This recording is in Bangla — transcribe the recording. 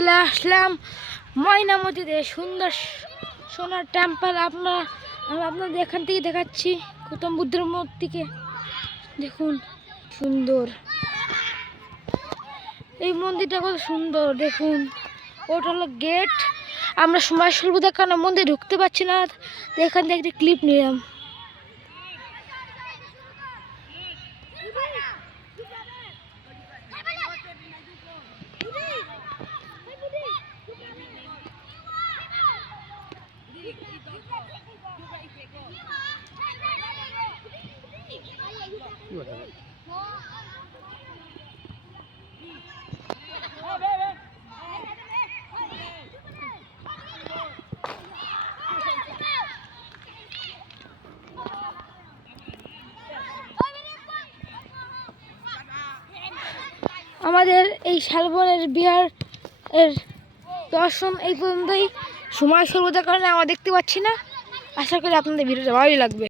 চলে আসলাম ময়নামতিতে সুন্দর সোনার টেম্পল। আপনাদের এখান থেকে দেখাচ্ছি গৌতম বুদ্ধের মূর্তিকে দেখুন, সুন্দর এই মন্দিরটা কত সুন্দর দেখুন। ওটা হলো গেট। আমরা সময় স্বল্পতার কারণে মন্দিরে ঢুকতে পারছি না, এখান থেকে একটি ক্লিপ নিলাম। আমাদের এই শালবনের বিহার এর দর্শন এই পর্যন্তই। সময় স্বল্পতার কারণে আমরা দেখতে পাচ্ছি না। আশা করি আপনাদের ভিডিওটা ভালোই লাগবে।